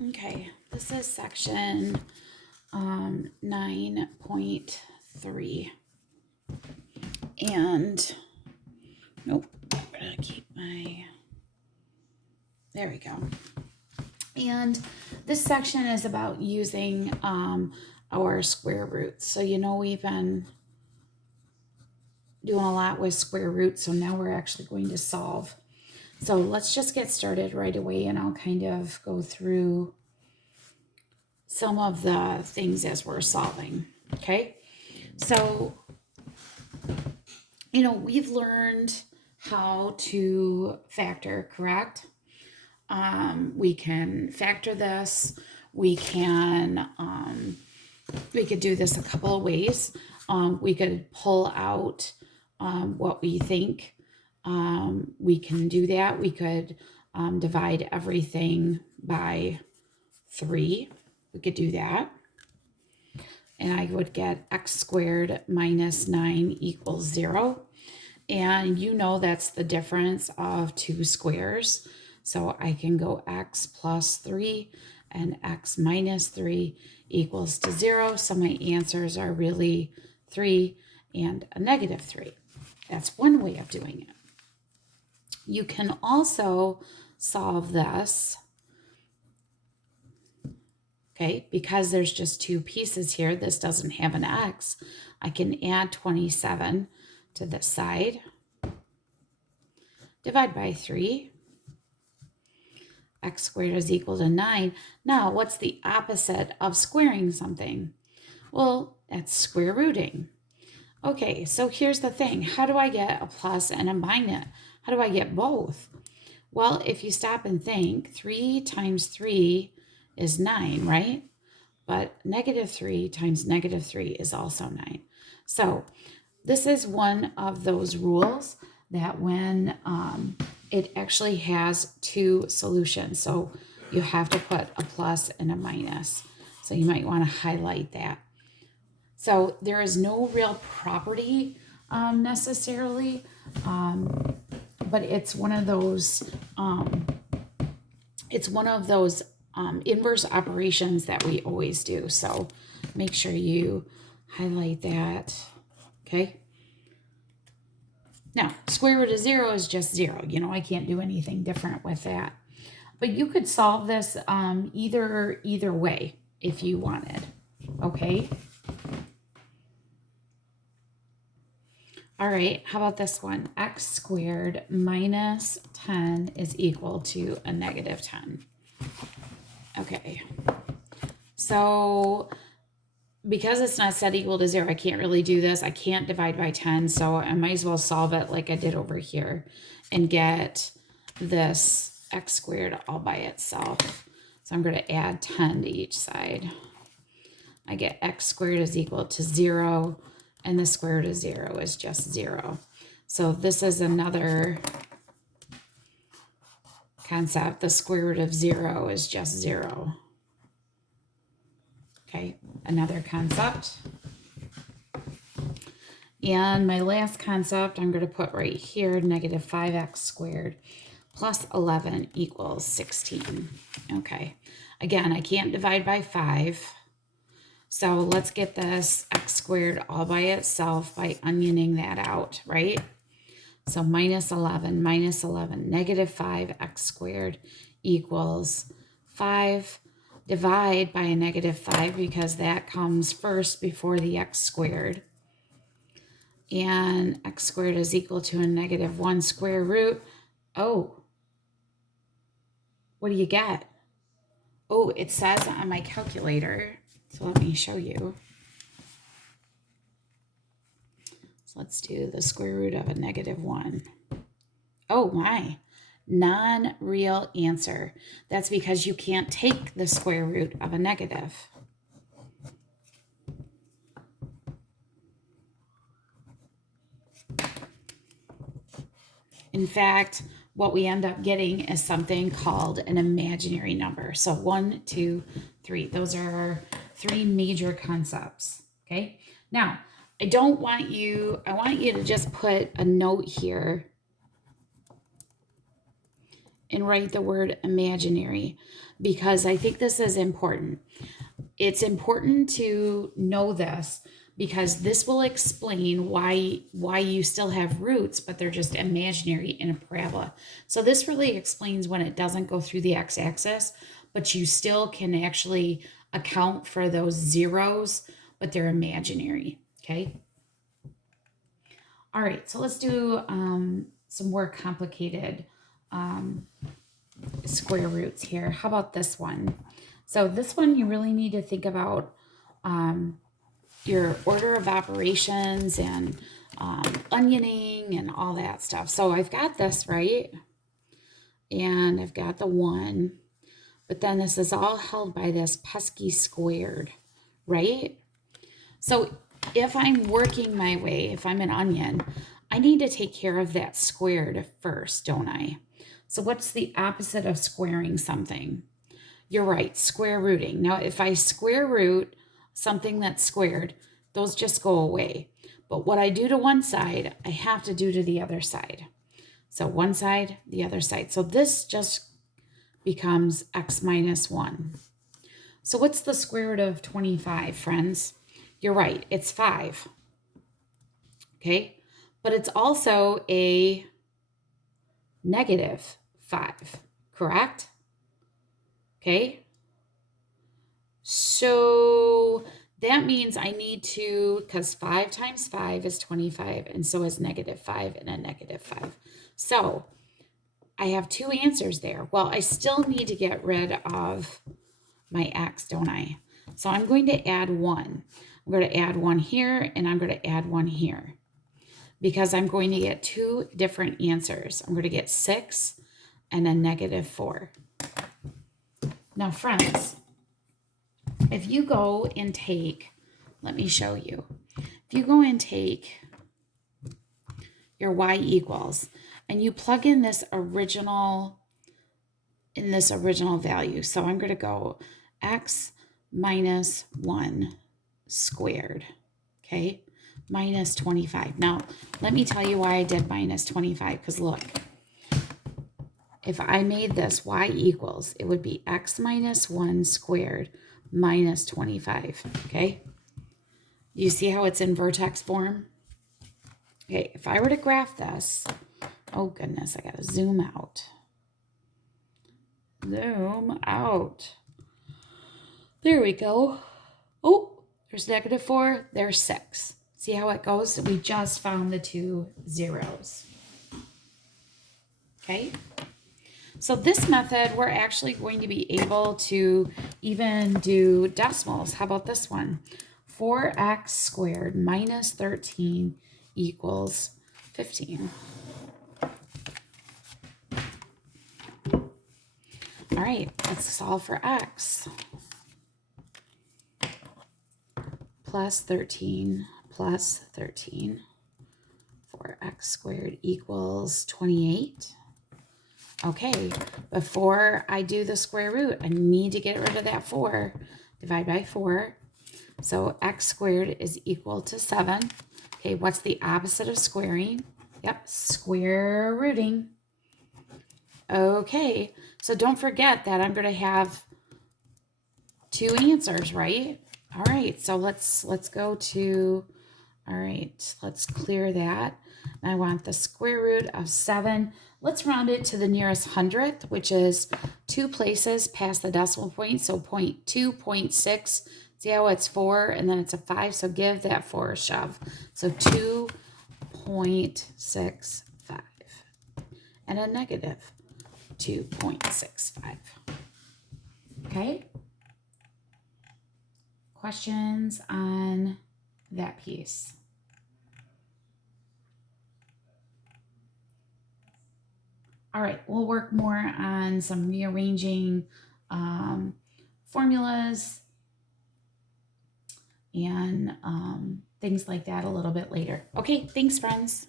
Okay, this is section 9.3. And, nope, I'm going to keep my, there we go. And this section is about using our square roots. So, you know, we've been doing a lot with square roots, so now we're actually going to solve. So let's just get started right away, and I'll kind of go through some of the things as we're solving. Okay, so you know, we've learned how to factor, correct? We can factor this. We could do this a couple of ways. We could pull out what we think. We can do that. We could divide everything by 3. We could do that. And I would get x squared minus 9 equals 0. And you know that's the difference of 2 squares. So I can go x plus 3 and x minus 3 equals to 0. So my answers are really 3 and a negative 3. That's one way of doing it. You can also solve this, okay, because there's just 2 pieces here. This doesn't have an x. I can add 27 to this side. Divide by 3. X squared is equal to 9. Now, what's the opposite of squaring something? Well, that's square rooting. Okay, so here's the thing. How do I get a plus and a minus? How do I get both? Well, if you stop and think, 3 times 3 is 9, right? But negative 3 times negative 3 is also 9. So this is one of those rules that when it actually has 2 solutions. So you have to put a plus and a minus. So you might want to highlight that. So there is no real property necessarily, but it's one of those inverse operations that we always do. So make sure you highlight that. Okay. Now, square root of 0 is just 0. You know, I can't do anything different with that. But you could solve this either way if you wanted. Okay. All right, how about this one? X squared minus 10 is equal to a negative 10. Okay, so because it's not set equal to 0, I can't really do this. I can't divide by 10, so I might as well solve it like I did over here and get this x squared all by itself. So I'm going to add 10 to each side. I get x squared is equal to 0, and the square root of 0 is just 0. So this is another concept. The square root of 0 is just 0. Okay, another concept. And my last concept I'm going to put right here, negative 5x squared plus 11 equals 16. Okay, again, I can't divide by 5. So let's get this x squared all by itself by onioning that out, right? So minus 11, negative 5x squared equals 5. Divide by a negative 5 because that comes first before the x squared. And x squared is equal to a negative 1 square root. Oh, what do you get? Oh, it says on my calculator. So let me show you. So let's do the square root of a negative 1. Oh my, non-real answer. That's because you can't take the square root of a negative. In fact, what we end up getting is something called an imaginary number. So 1, 2, 3. Those are our 3 major concepts. Okay. Now, I want you to just put a note here and write the word imaginary, because I think this is important. It's important to know this because this will explain why you still have roots, but they're just imaginary in a parabola. So this really explains when it doesn't go through the x-axis, but you still can actually account for those zeros, but they're imaginary, okay? All right, so let's do some more complicated square roots here. How about this one? So this one, you really need to think about your order of operations and onioning and all that stuff. So I've got this, right? And I've got the 1, but then this is all held by this pesky squared, right? So if I'm working my way, if I'm an onion, I need to take care of that squared first, don't I? So what's the opposite of squaring something? You're right, square rooting. Now, if I square root something that's squared, those just go away. But what I do to one side, I have to do to the other side. So one side, the other side. So this just becomes x minus 1. So what's the square root of 25, friends? You're right, it's 5. Okay, but it's also a negative 5, correct? Okay, so that means I need to, because 5 times 5 is 25, and so is negative 5 and a negative 5. So I have 2 answers there. Well, I still need to get rid of my x, don't I? So I'm going to add 1. I'm going to add 1 here, and I'm going to add 1 here, because I'm going to get 2 different answers. I'm going to get 6 and a negative 4. Now, friends, if you go and take, let me show you. If you go and take your y equals, and you plug in this original value. So I'm going to go x minus 1 squared, okay, minus 25. Now, let me tell you why I did minus 25, because look, if I made this y equals, it would be x minus 1 squared minus 25, okay? You see how it's in vertex form? Okay, if I were to graph this, oh goodness, I gotta zoom out. Zoom out. There we go. Oh, there's negative 4, there's 6. See how it goes? We just found the 2 zeros. Okay? So this method, we're actually going to be able to even do decimals. How about this one? 4x squared minus 13 equals 15. All right, let's solve for x. Plus 13 plus 13. 4x squared equals 28. Okay, before I do the square root, I need to get rid of that 4. Divide by 4. So x squared is equal to 7. Okay, what's the opposite of squaring? Yep, square rooting. Okay, so don't forget that I'm going to have 2 answers, right? All right, so let's go to, all right, let's clear that. And I want the square root of 7. Let's round it to the nearest hundredth, which is 2 places past the decimal point. So 0.2, 0.6. See how it's 4 and then it's a 5. So give that 4 a shove. So 2.65 and a negative 2.65. Okay. Questions on that piece? All right, we'll work more on some rearranging formulas and things like that a little bit later. Okay, thanks, friends.